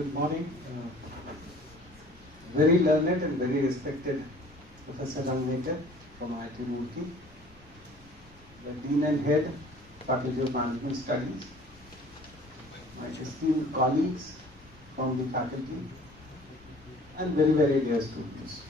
Good morning. Very learned and very respected Professor Rangnekar from IIT Roorkee, the Dean and Head, Faculty of Management Studies, my esteemed colleagues from the faculty, and very, very dear students.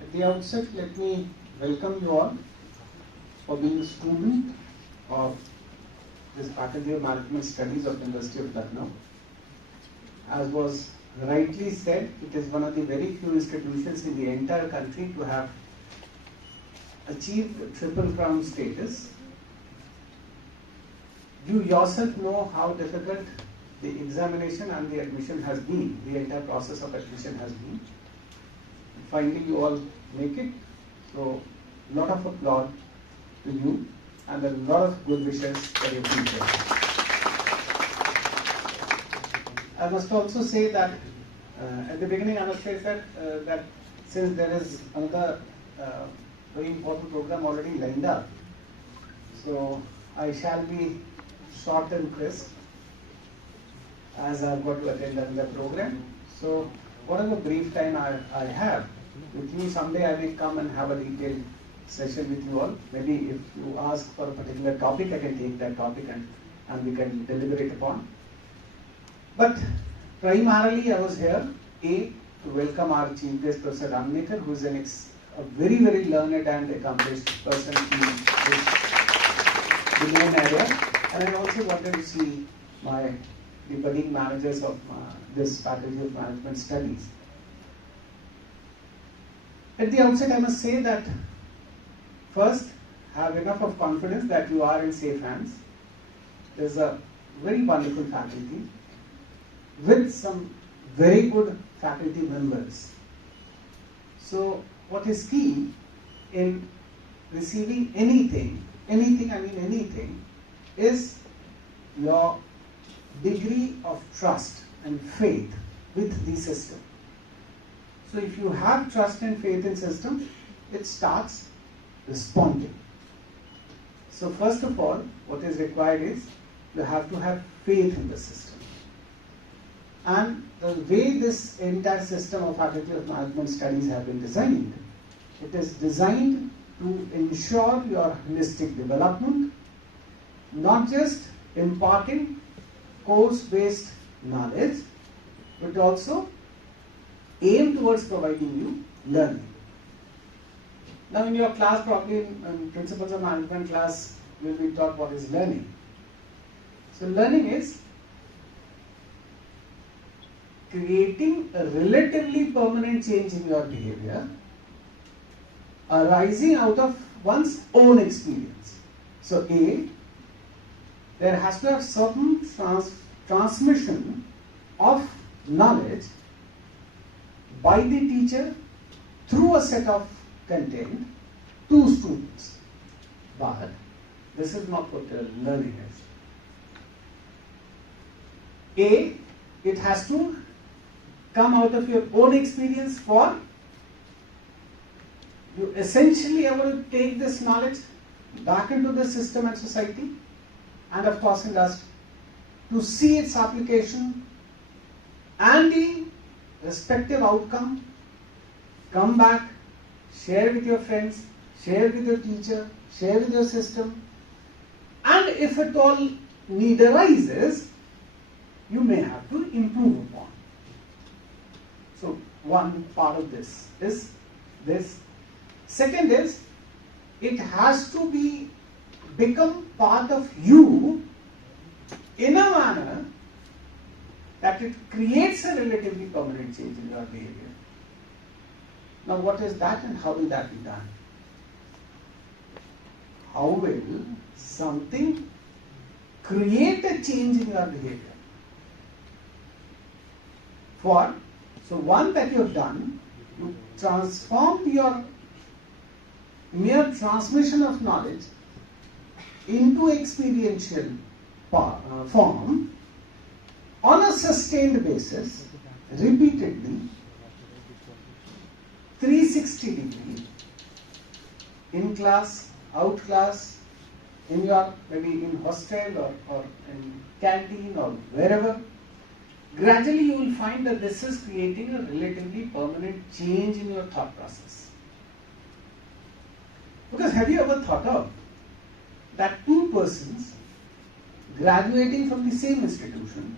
At the outset, let me welcome you all for being a student of this Faculty of Management Studies of University of Lucknow. As was rightly said, it is one of the very few institutions in the entire country to have achieved triple crown status. You yourself know how difficult the examination and the admission has been, the entire process of admission has been. Finally, you all make it. So, a lot of applause to you and a lot of good wishes for your future. I must also say that at the beginning I must say that since there is another very important program already lined up, so I shall be short and crisp as I have got to attend another program. So whatever brief time I have with you, someday I will come and have a detailed session with you all. Maybe if you ask for a particular topic, I can take that topic and we can deliberate upon. But primarily I was here, to welcome our Chief Guest, Professor Rangnekar, who is a very, very learned and accomplished person in this domain area. And I also wanted to see the budding managers of this Faculty of Management Studies. At the outset, I must say that first, have enough of confidence that you are in safe hands. There's a very wonderful faculty with some very good faculty members. So, what is key in receiving anything, is your degree of trust and faith with the system. So, if you have trust and faith in system, it starts responding. So first of all, what is required is you have to have faith in the system. And the way this entire system of Faculty of Management Studies have been designed, it is designed to ensure your holistic development, not just imparting course-based knowledge, but also aim towards providing you learning. Now in your class, probably in Principles of Management class, you will be taught what is learning. So learning is creating a relatively permanent change in your behavior arising out of one's own experience. So there has to have certain transmission of knowledge by the teacher through a set of content to students. But this is not what learning is. It has to come out of your own experience. For you essentially are going to take this knowledge back into the system and society, and of course in us to see its application and the respective outcome, come back, share with your friends, share with your teacher, share with your system, and if at all need arises, you may have to improve upon. So one part of this is this. Second is, it has to become part of you in a manner that it creates a relatively permanent change in your behavior. Now what is that and how will that be done? How will something create a change in your behavior? So one that you have done, you transform your mere transmission of knowledge into experiential form on a sustained basis, repeatedly, 360 degree, in class, out class, in your maybe in hostel or in canteen or wherever, gradually you will find that this is creating a relatively permanent change in your thought process. Because have you ever thought of that two persons graduating from the same institution,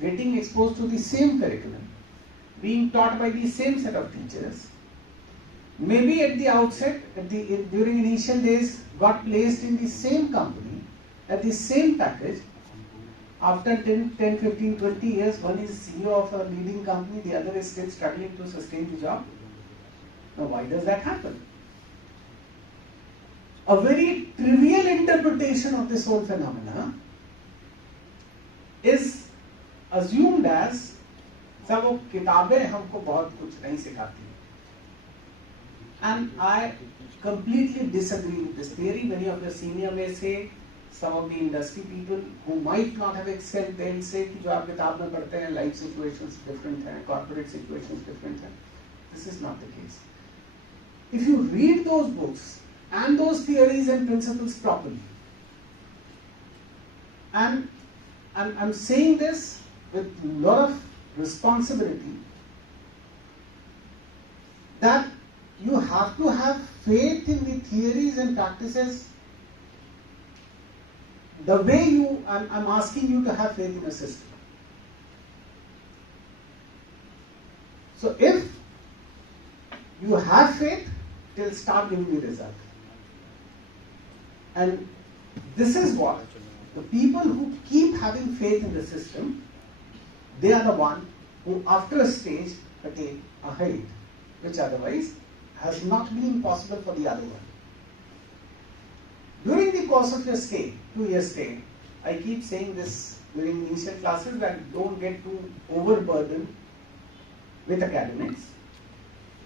getting exposed to the same curriculum, being taught by the same set of teachers, maybe at the outset, during initial days, got placed in the same company, at the same package. After 10, 15, 20 years, one is CEO of a leading company, the other is still struggling to sustain the job. Now, why does that happen? A very trivial interpretation of this whole phenomena is assumed as सब वो किताबें हमको बहुत कुछ नहीं सिखाती. And I completely disagree with this theory. Many of the senior may say, some of the industry people who might not have excelled, they'll say कि जो आप किताब में पढ़ते हैं, life situations different हैं, corporate situations different हैं. This is not the case. If you read those books and those theories and principles properly, and I'm saying this with a lot of responsibility, that you have to have faith in the theories and practices the way I'm asking you to have faith in a system. So if you have faith, it will start giving the result. And this is what the people who keep having faith in the system, they are the one who after a stage attain a height which otherwise has not been possible for the other one. During the course of your stay, 2-year stay, I keep saying this during initial classes, that don't get too overburdened with academics,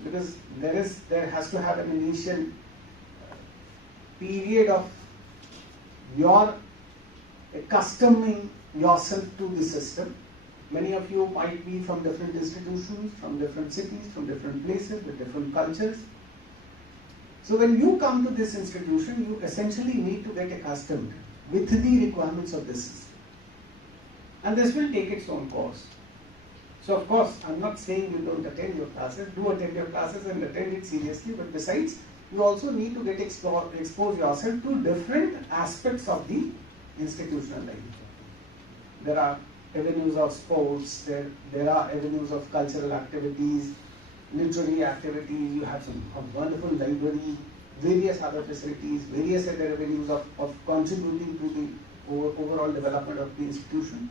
because there has to have an initial period of your accustoming yourself to the system. Many of you might be from different institutions, from different cities, from different places, with different cultures. So when you come to this institution, you essentially need to get accustomed with the requirements of this system. And this will take its own course. So of course, I'm not saying you don't attend your classes, do attend your classes and attend it seriously, but besides, you also need to get expose yourself to different aspects of the institutional life. There are avenues of sports, there are avenues of cultural activities, literary activities, you have a wonderful library, various other facilities, various other avenues of contributing to the overall development of the institution.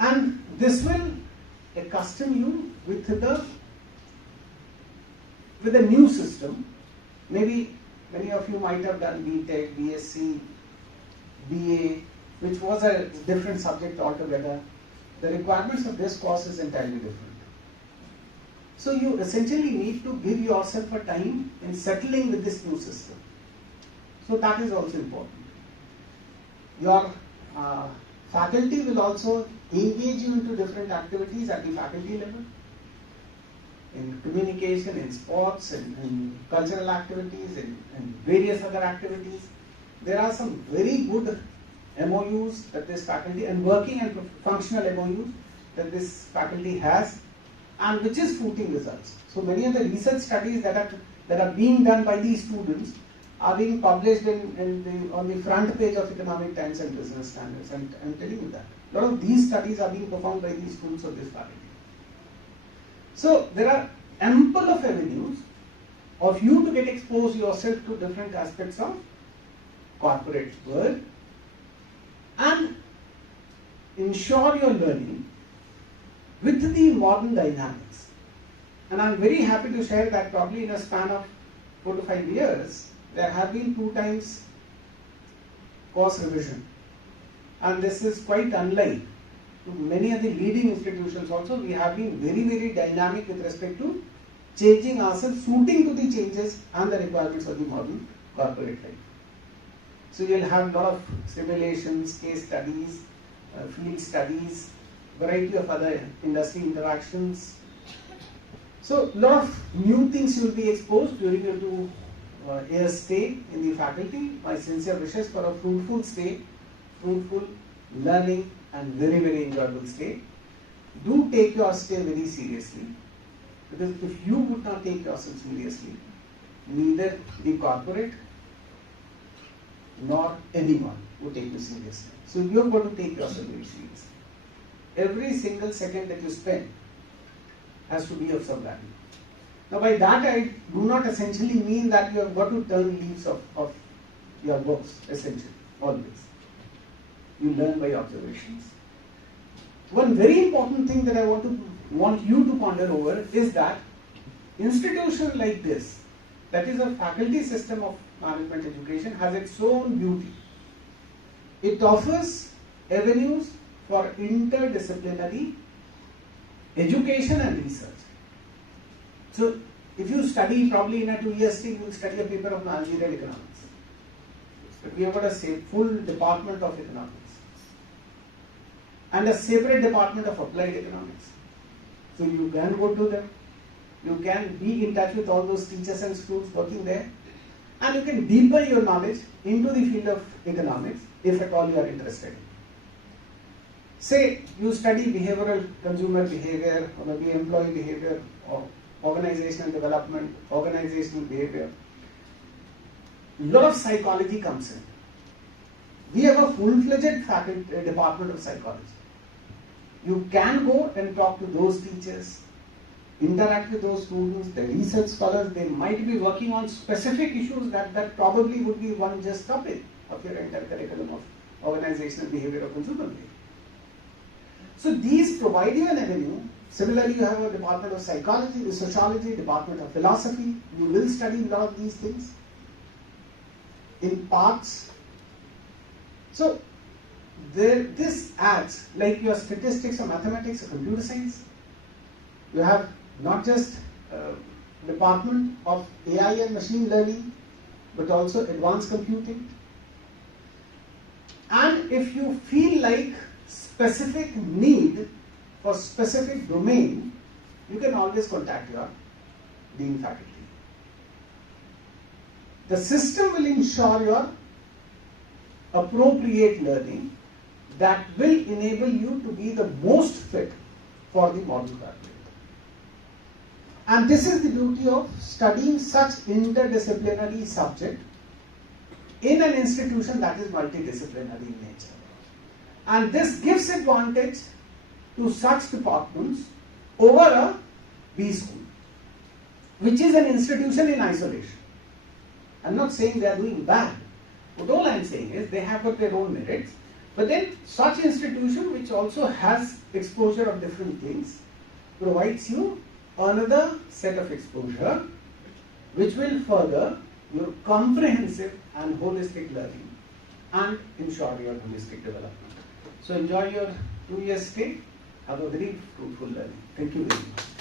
And this will accustom you with the new system. Maybe many of you might have done BTech, BSc, BA, which was a different subject altogether. The requirements of this course is entirely different. So you essentially need to give yourself a time in settling with this new system. So that is also important. Your faculty will also engage you into different activities at the faculty level, in communication, in sports, in cultural activities, in various other activities. There are some very good MOUs that this faculty, and working and functional MOUs that this faculty has, and which is fruiting results. So many of the research studies that are being done by these students are being published on the front page of Economic Times and Business Standards, and I'm telling you that. A lot of these studies are being performed by these students of this faculty. So there are ample of avenues of you to get exposed yourself to different aspects of corporate world and ensure your learning with the modern dynamics. And I'm very happy to share that probably in a span of 4 to 5 years, there have been 2 times course revision. And this is quite unlike to many of the leading institutions also. We have been very, very dynamic with respect to changing ourselves, suiting to the changes and the requirements of the modern corporate life. So you'll have a lot of simulations, case studies, field studies, variety of other industry interactions. So a lot of new things you will be exposed during your 2-year stay in the faculty. My sincere wishes for a fruitful stay, fruitful learning and very, very enjoyable stay. Do take your stay very seriously, because if you would not take yourself seriously, neither the corporate nor anyone would take you seriously. So you have got to take yourself very seriously. Every single second that you spend has to be of some value. Now by that I do not essentially mean that you have got to turn leaves of your books, essentially, always. You learn by observations. One very important thing that I want you to ponder over is that institution like this, that is a faculty system of management education, has its own beauty. It offers avenues for interdisciplinary education and research. So if you study probably in a 2-year stay, you will study a paper of managerial economics. But we have got a full department of economics and a separate department of applied economics. So you can go to them, you can be in touch with all those teachers and students working there, and you can deepen your knowledge into the field of economics if at all you are interested in. Say you study behavioral consumer behavior, or maybe employee behavior, or organizational development, organizational behavior. A lot of psychology comes in. We have a full-fledged faculty department of psychology. You can go and talk to those teachers, interact with those students, the research scholars. They might be working on specific issues that probably would be one just topic of your entire curriculum of organizational behavior or consumer behavior. So these provide you an avenue. Similarly, you have a department of psychology, sociology, department of philosophy. You will study a lot of these things in parts. So this adds, like your statistics or mathematics or computer science. You have not just department of AI and machine learning, but also advanced computing. And if you feel like specific need for specific domain, you can always contact your dean faculty. The system will ensure your appropriate learning that will enable you to be the most fit for the modern corporate. And this is the beauty of studying such interdisciplinary subject in an institution that is multidisciplinary in nature. And this gives advantage to such departments over a B school, which is an institution in isolation. I'm not saying they are doing bad, but all I'm saying is they have got their own merits. But then such institution, which also has exposure of different things, provides you another set of exposure which will further your comprehensive and holistic learning and ensure your holistic development. So enjoy your 2-year stay. Have a very fruitful learning. Thank you very much.